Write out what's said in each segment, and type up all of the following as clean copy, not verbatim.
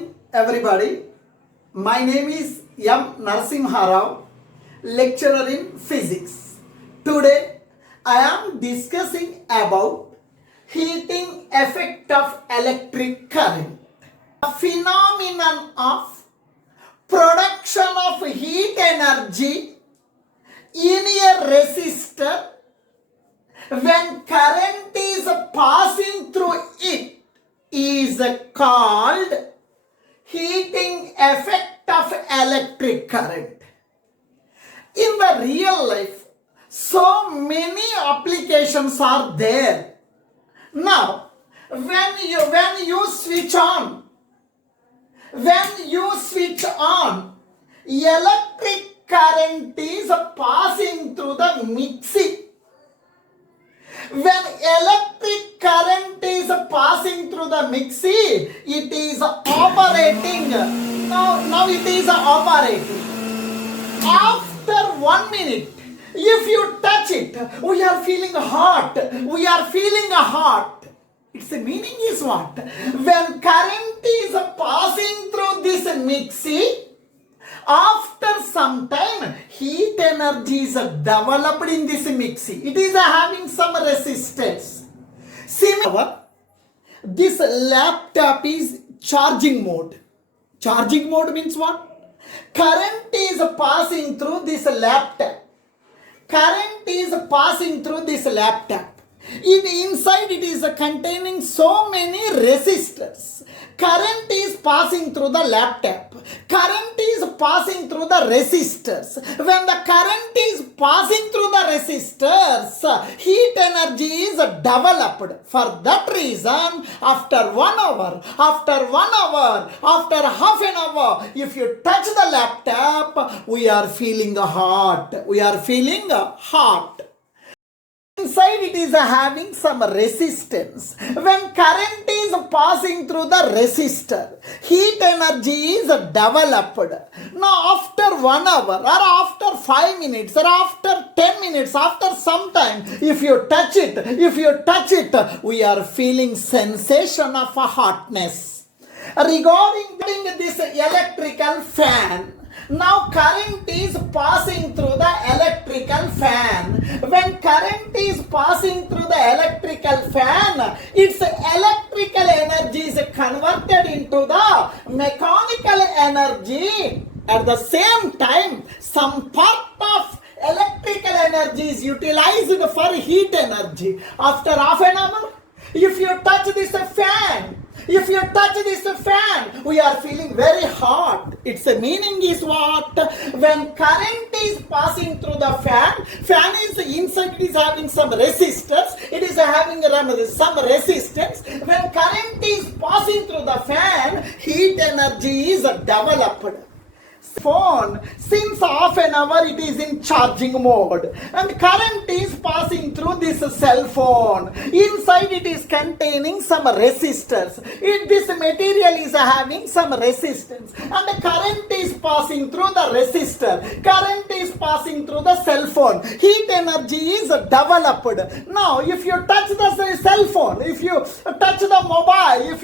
morning, everybody. My name is M. Narasimha, lecturer in physics. Today, I am discussing about heating effect of electric current. The phenomenon of production of heat energy in a resistor when current is passing through it is called heating effect of electric current. In the real life, so many applications are there. Now, when you switch on, electric current is passing through the mixie. When electric current is passing through the mixie, it is operating. Now it is operating. After 1 minute, if you touch it, we are feeling hot. Its meaning is what? When current is passing through this mixie, after some time, heat energy is developed in this mixie. It is having some resistance. Similar, this laptop is charging mode. Charging mode means what? Current is passing through this laptop. Inside it is containing so many resistors. Current is passing through the laptop. Current is passing through the resistors. When the current is passing through the resistors, heat energy is developed. For that reason, after 1 hour, after half an hour, if you touch the laptop, we are feeling hot. Inside it is having some resistance. When current is passing through the resistor, heat energy is developed. Now after 1 hour or after 5 minutes or after 10 minutes, after some time, if you touch it, we are feeling sensation of a hotness. Regarding this electrical fan, now current is passing through the electrical fan. When current is passing through the electrical fan, its electrical energy is converted into the mechanical energy. At the same time, some part of electrical energy is utilized for heat energy. After half an hour, if you touch this fan, we are feeling very hot. Its meaning is what? When current is passing through the fan is inside, it is having some resistors. It is having some resistance. When current is passing through the fan, heat energy is developed. Phone, since half an hour it is in charging mode and current is passing through this cell phone. Inside it is containing some resistors. This material is having some resistance and current is passing through the resistor. Current is passing through the cell phone. Heat energy is developed. Now if you touch the cell phone, if you touch the mobile,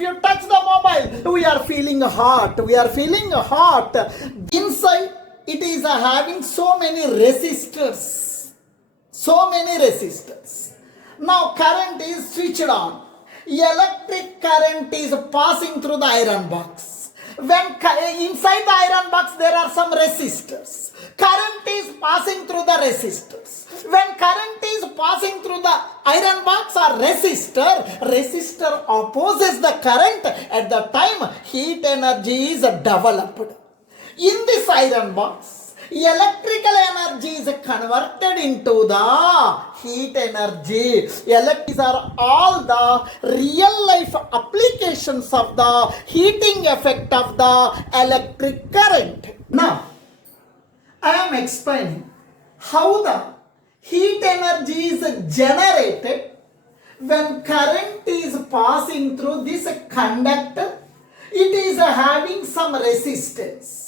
we are feeling hot. Inside it is having so many resistors. Now current is switched on. Electric current is passing through the iron box. When inside the iron box there are some resistors. Current is passing through the resistors. When current is passing through the iron box or resistor opposes the current. At the time, heat energy is developed. In this iron box, electrical energy is converted into the heat energy. These are all the real life applications of the heating effect of the electric current. Now, I am explaining how the heat energy is generated when current is passing through this conductor. It is having some resistance.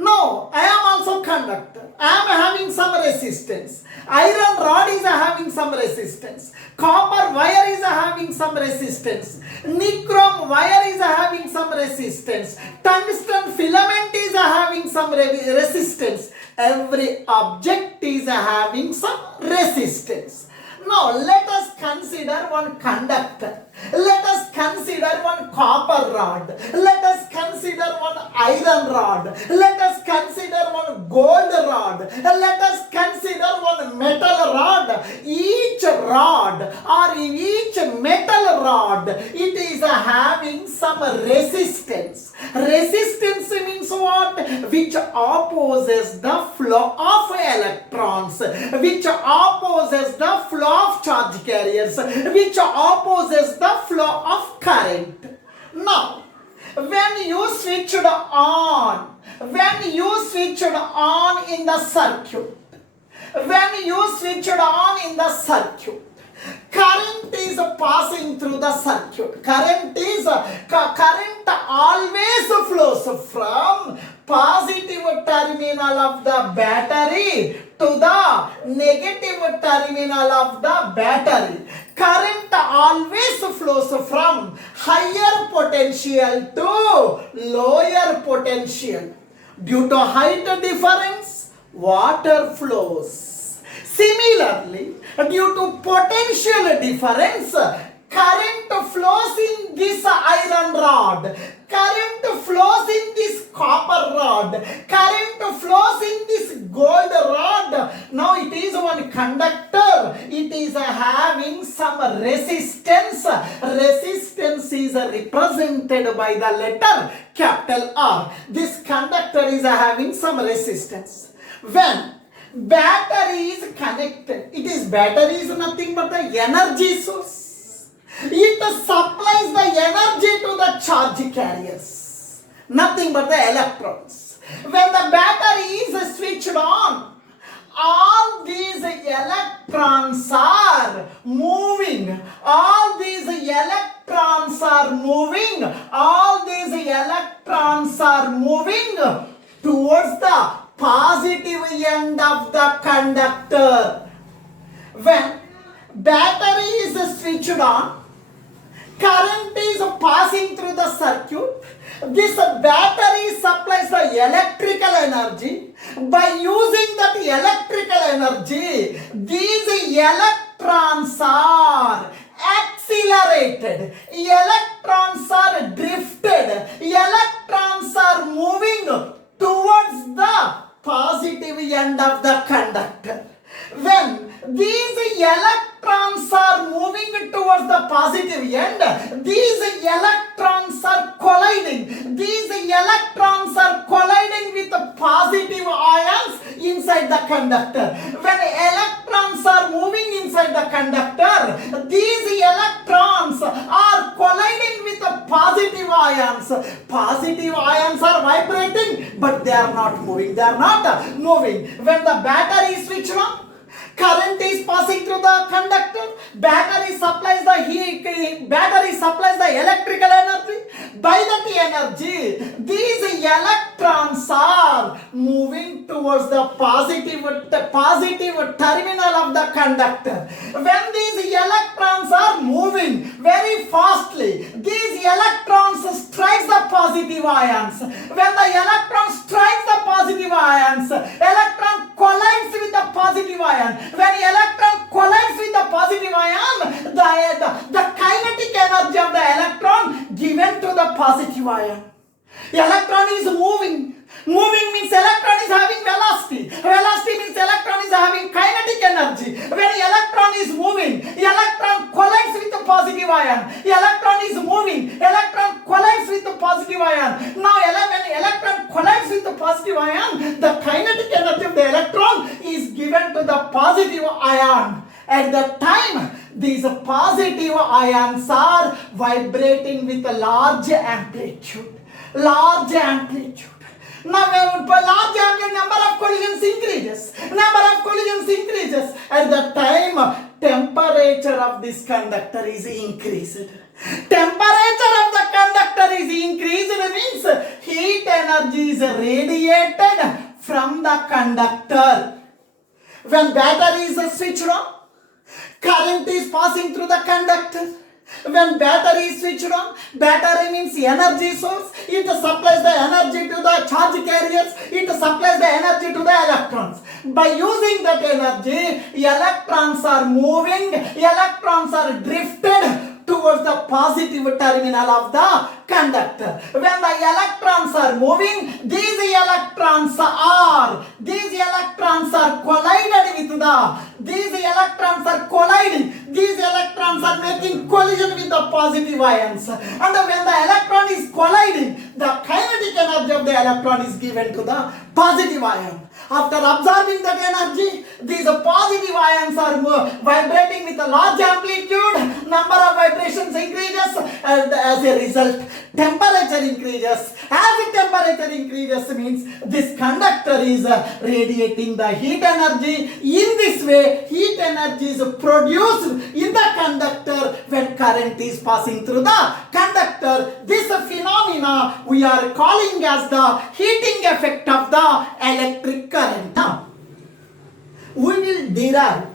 No, I am also conductor. I am having some resistance. Iron rod is having some resistance. Copper wire is having some resistance. Nichrome wire is having some resistance. Tungsten filament is having some resistance. Every object is having some resistance. Now let us consider one conductor. Let us consider one copper rod. Let us consider one iron rod. Let us consider one gold rod. Let us consider one metal rod. Each rod or each metal rod, it is having some resistance. Resistance means what? Which opposes the flow of electrons, which opposes the flow of charge carriers, which opposes the flow of current. Now, when you switched on in the circuit, current is passing through the circuit. Current always flows from positive terminal of the battery to the negative terminal of the battery. Current always flows from higher potential to lower potential. Due to height difference, water flows. Similarly, due to potential difference, current flows in this iron rod, current flows in this copper rod, current flows in this gold rod. Now it is one conductor, it is having some resistance. Resistance is represented by the letter capital R. This conductor is having some resistance. When battery is connected, battery is nothing but the energy source. It supplies the energy to the charge carriers, nothing but the electrons. When the battery is switched on, all these electrons are moving, all these electrons are moving towards the positive end of the conductor. When battery is switched on, current is passing through the circuit. This battery supplies the electrical energy. By using that electrical energy, these electrons are accelerated, electrons are drifted, electrons are moving towards the positive end of the conductor. When these electrons are moving towards the positive end, these electrons are colliding. These electrons are colliding with the positive ions inside the conductor. When electrons are moving inside the conductor, these electrons are colliding with the positive ions. Positive ions are vibrating, but they are not moving. When the battery is switched on, current is passing through the conductor. Battery supplies the electrical energy. By that energy, these electrons are moving towards the positive terminal of the conductor. When these electrons are moving very fastly, these electrons strike the positive ions. When the electron strikes the positive ions, electron collides with the positive ion. When electron collides with the positive ion, the kinetic energy of the electron given to the positive ion. Electron is moving. Moving means electron is having velocity. Velocity means electron is having kinetic energy. When electron is moving, electron collides with the positive ion. Electron is moving. Electron collides with the positive ion. Now when electron collides with the positive ion, the kinetic energy of the electron is given to the positive ion. At the time, these positive ions are vibrating with a large amplitude. Now, when large amplitude, number of collisions increases. At the time, temperature of this conductor is increased. Temperature of the conductor is increased means heat energy energy is radiated from the conductor. When battery is switched on, current is passing through the conductor. When battery is switched on, battery means energy source. It supplies the energy to the charge carriers. It supplies the energy to the electrons. By using that energy, electrons are moving, electrons are drifted towards the positive terminal of the conductor. When the electrons are moving, these electrons are colliding. These electrons are making collision with the positive ions. And when the electron is colliding, the kinetic energy of the electron is given to the positive ion. After absorbing that energy, these positive ions are vibrating with a large amplitude. Number of vibrations increases, and as a result, temperature increases. As temperature increases means this conductor is radiating the heat energy. In this way, heat energy is produced in the conductor when current is passing through the conductor. This phenomena we are calling as the heating effect of the electric current. Now, we will derive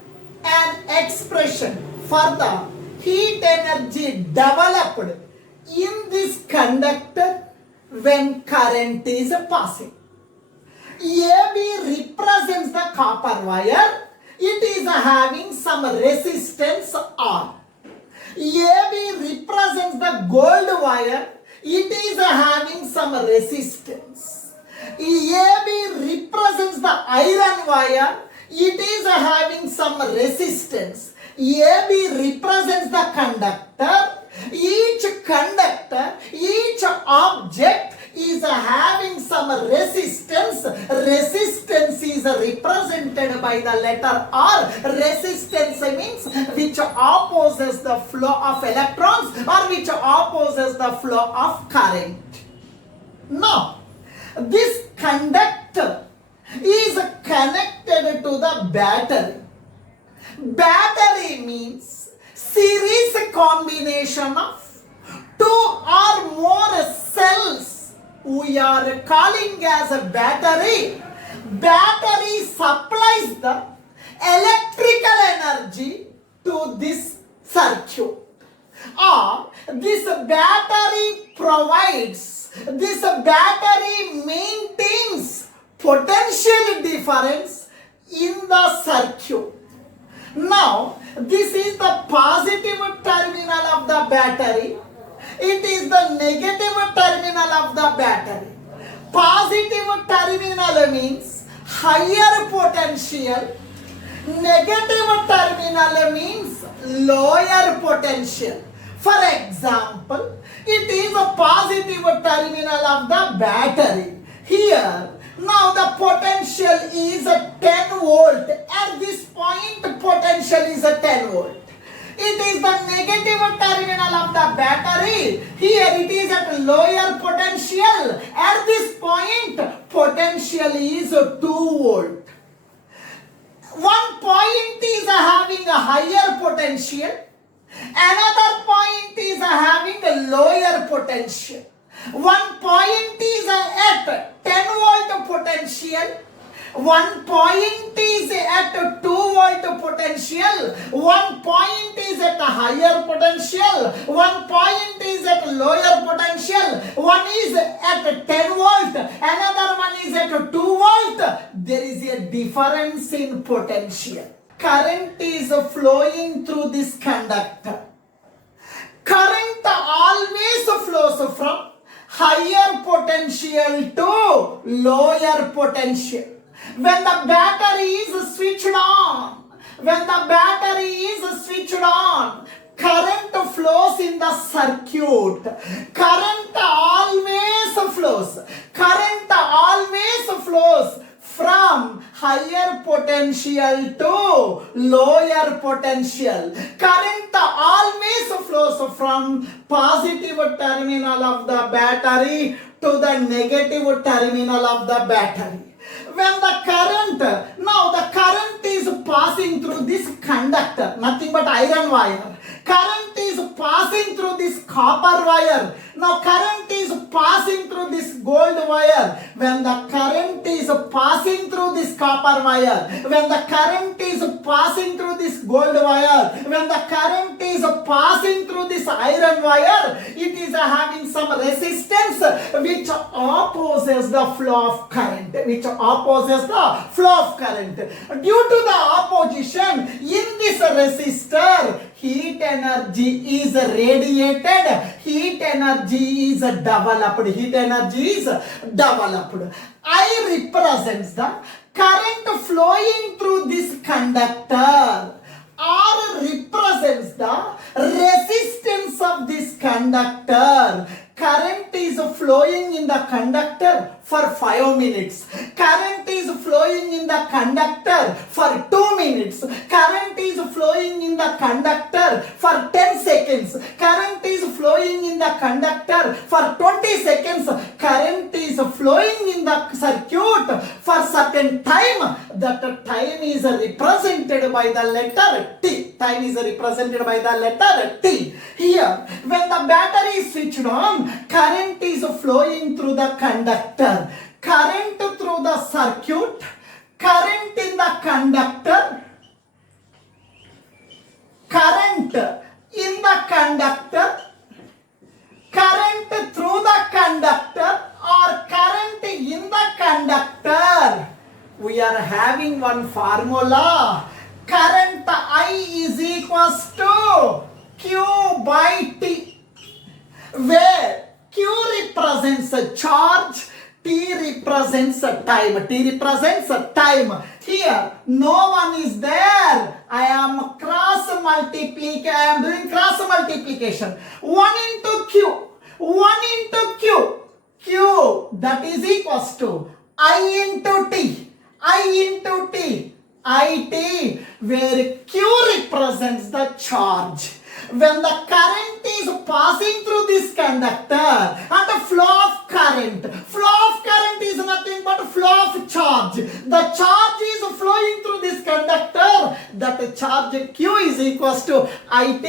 an expression for the heat energy developed in this conductor when current is passing. AB represents the copper wire. It is having some resistance R. AB represents the gold wire. It is having some resistance. AB represents the iron wire. It is having some resistance. AB represents the conductor. Each object is having some resistance. Resistance is represented by the letter R. Resistance means which opposes the flow of electrons or which opposes the flow of current. Now, this conductor is connected to the battery. Battery means series combination of two or more cells. We are calling as a battery. Battery supplies the electrical energy to this circuit. Or this battery maintains potential difference in the circuit. Now, this is the positive terminal of the battery. It is the negative terminal of the battery. Positive terminal means higher potential. Negative terminal means lower potential. For example, it is a positive terminal of the battery. Here, now the potential is a 10 volt. At this point, potential is a 10 volt. It is the negative terminal of the battery. Here it is at lower potential. At this point, potential is 2 volt. One point is having a higher potential. Another point is having a lower potential. One point is at 10 volt potential. One point is at 2 volt potential. One point is at a higher potential. One point is at lower potential. One is at 10 volt. Another one is at 2 volt. There is a difference in potential. Current is flowing through this conductor. Current always flows from higher potential to lower potential. When the battery is switched on, current flows in the circuit. Current always flows from higher potential to lower potential. Current always flows from positive terminal of the battery to the negative terminal of the battery. When the current is passing through this conductor, nothing but iron wire. Current is passing through this copper wire. Now current is passing through this gold wire. wire, when the current is passing through this copper wire, when the current is passing through this gold wire, when the current is passing through this iron wire, it is having some resistance which opposes the flow of current, which opposes the flow of current. Due to the opposition in this resistor, heat energy is radiated, heat energy is developed, heat energy is developed. I represents the current flowing through this conductor. R represents the resistance of this conductor. Current is flowing in the conductor for 5 minutes. Current is flowing in the conductor for 2 minutes. Current is flowing in the conductor for 10 seconds. Current is flowing in the conductor for 20 seconds. Current is flowing in the circuit for certain time. That time is represented by the letter T. Time is represented by the letter T. Here, when the battery is switched on, current is flowing through the conductor. Current through the circuit, current in the conductor, current in the conductor, current through the conductor, or current in the conductor. We are having one formula. Current I is equals to Q by T, where Q represents a charge, T represents a time. T represents a time. Here, no one is there. I am doing cross multiplication. 1 into Q. 1 into Q. Q, that is equals to I into T. I into T. IT, where Q represents the charge. When the current is passing through this conductor and the flow of current is nothing but flow of charge. The charge is flowing through this conductor. That charge Q is equals to IT.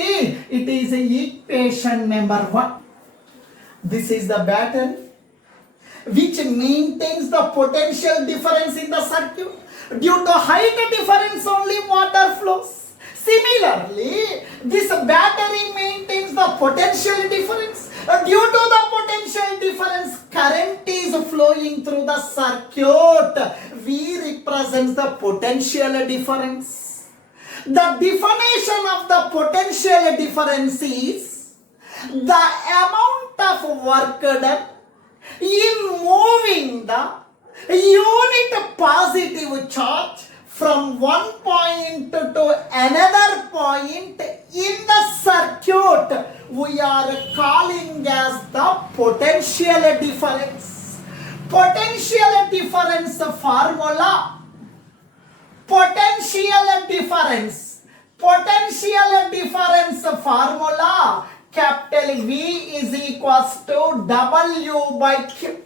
It is equation number 1. This is the battery which maintains the potential difference in the circuit. Due to height difference only water flows. Similarly, this battery maintains the potential difference. Due to the potential difference, current is flowing through the circuit. V represents the potential difference. The definition of the potential difference is the amount of work done in moving the unit positive charge from one point to another point in the circuit. We are calling as the potential difference. Potential difference formula. Potential difference formula. Capital V is equals to W by Q.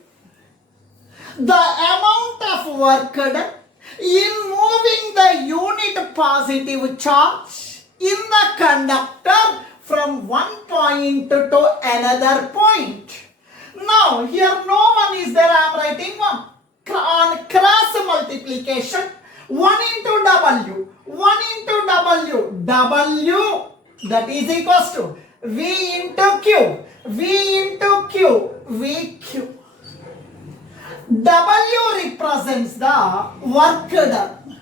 The amount of work done in moving the unit positive charge in the conductor from one point to another point. Now, here no one is there. I am writing one. On cross multiplication, 1 into W. 1 into W. W, that is equals to V into Q. V into Q. VQ. W represents the work done.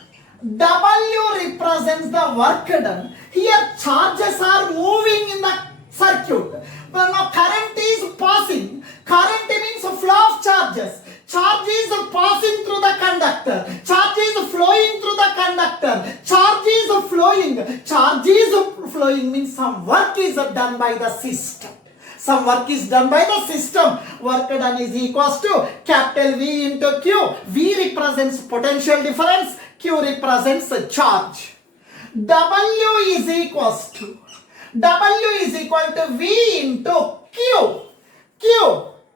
W represents the work done. Here charges are moving in the circuit. Now current is passing. Current means flow of charges. Charge is passing through the conductor. Charge is flowing through the conductor. Charge is flowing. Charge is flowing means some work is done by the system. Some work is done by the system. Work done is equals to capital V into Q. V represents potential difference. Q represents a charge. W is equals to V into Q.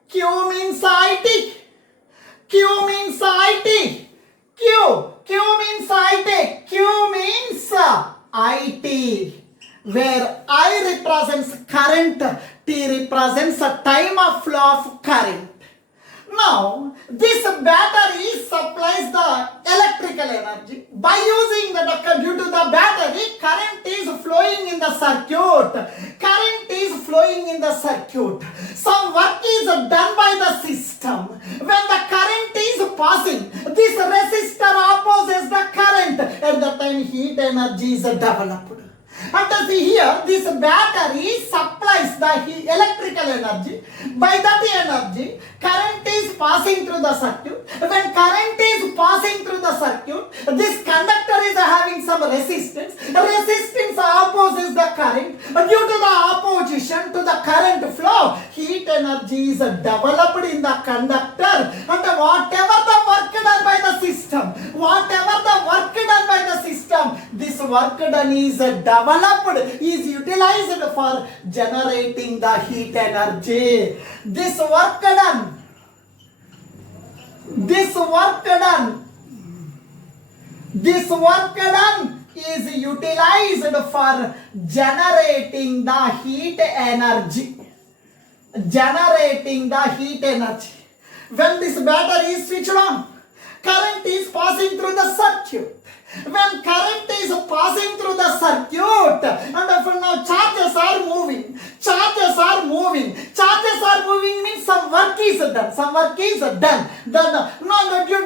Q means IT. Q means IT. Q means IT. Q means IT. Where I represents current, T represents a time of flow of current. Now, this battery supplies the electrical energy. By using due to the battery, current is flowing in the circuit. Current is flowing in the circuit. Some work is done by the system. When the current is passing, this resistor opposes the current. At the time, heat energy is developed. And see here, this battery supplies the electrical energy. By that energy, current is passing through the circuit. When current is passing through the circuit, this conductor is having some resistance. Resistance opposes the current. Due to the opposition to the current flow, heat energy is developed in the conductor. And whatever the work done by the system, this work done is developed, is utilized for generating the heat energy. This work done is utilized for generating the heat energy. When this battery is switched on, current is passing through the circuit. When current is passing through the circuit, and now charges are moving. Charges are moving means some work is done.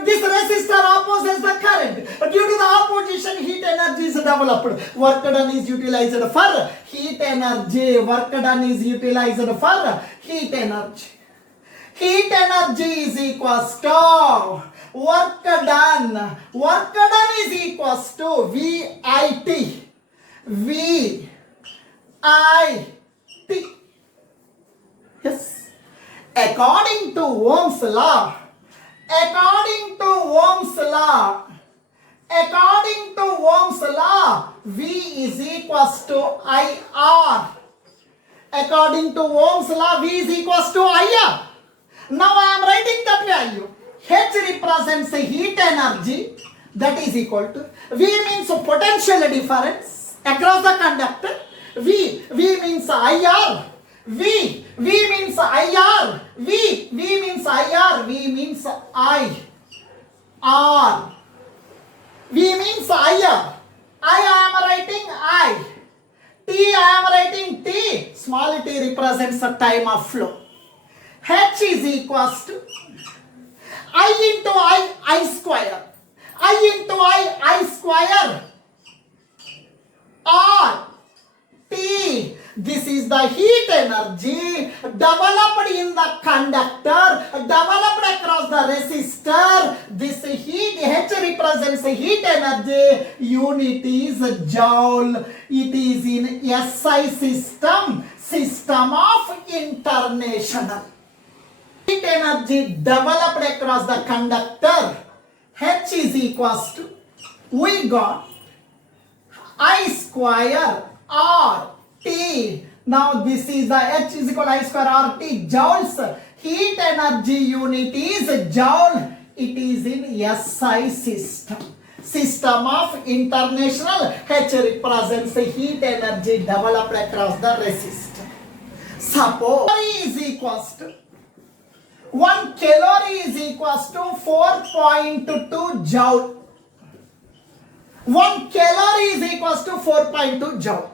This resistor opposes the current. Due to the opposition, heat energy is developed. Work done is utilized for heat energy. Heat energy is equals to work done. Work done is equals to VIT. Yes. According to Ohm's law, V is equals to IR. According to Ohm's law, V is equals to IR. Now I am writing that value. H represents heat energy, that is equal to V means potential difference across the conductor. V means IR. V means I. I am writing I. T I am writing T. Small t represents the time of flow. H is equals to I into I square. I square. R. T. This is the heat energy developed in the conductor, developed across the resistor. This heat, H represents heat energy. Unit is joule. It is in SI system of international. Heat energy developed across the conductor. H is equals to, we got I square R T. Now this is the H is equal to I square R T joules. Heat energy unit is joule. It is in SI system of international. H represents heat energy developed across the resistor. Suppose is equals to 1 calorie is equals to 4.2 joule. 1 calorie is equals to 4.2 joule.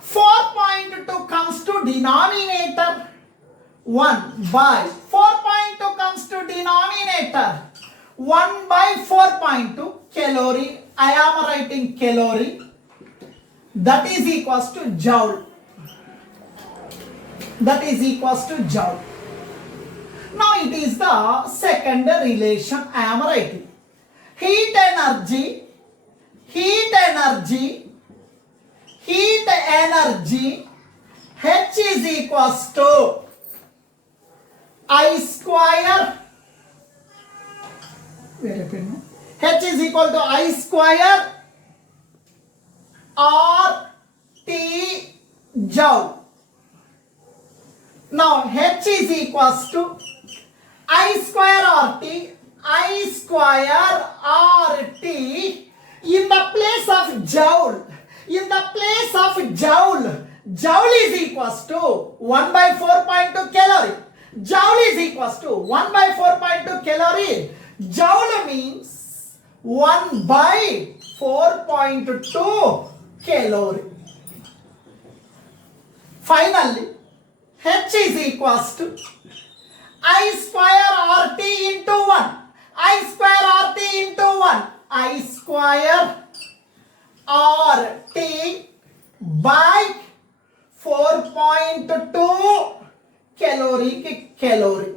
4.2 comes to denominator 1 by 4.2 comes to denominator 1 by 4.2 calorie. I am writing calorie. That is equals to joule. Now it is the second relation I am writing. Heat energy. H is equals to I square. H is equal to I square R T joule. Now H is equals to I square RT, I square RT in the place of joule. Joule is equals to 1 by 4.2 calorie. Joule is equals to 1 by 4.2 calorie. Joule means 1 by 4.2 calorie. Finally, H is equals to I square RT into 1. I square RT into 1. I square RT by 4.2 calorie.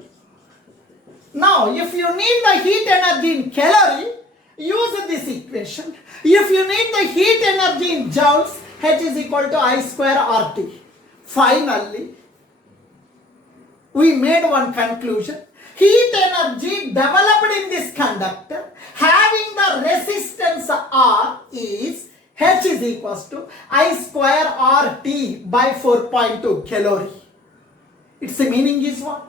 Now, if you need the heat energy in calorie, use this equation. If you need the heat energy in joules, H is equal to I square RT. Finally, we made one conclusion. Heat energy developed in this conductor having the resistance R is H is equals to I square RT by 4.2 calorie. Its meaning is what?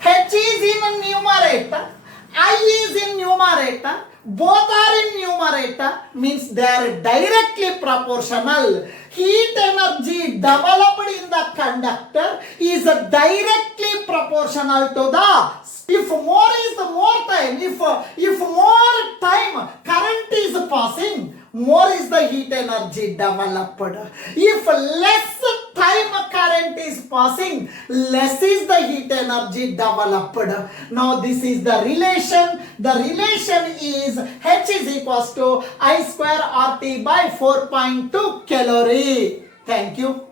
H is in numerator, I is in numerator, both are in numerator, means they are directly proportional. Heat energy developed in the conductor is directly proportional to the, if more is the more time, if more time current is passing, more is the heat energy developed. If less time current is passing, less is the heat energy developed. Now this is the relation. The relation is H is equals to I square RT by 4.2 calorie. Thank you.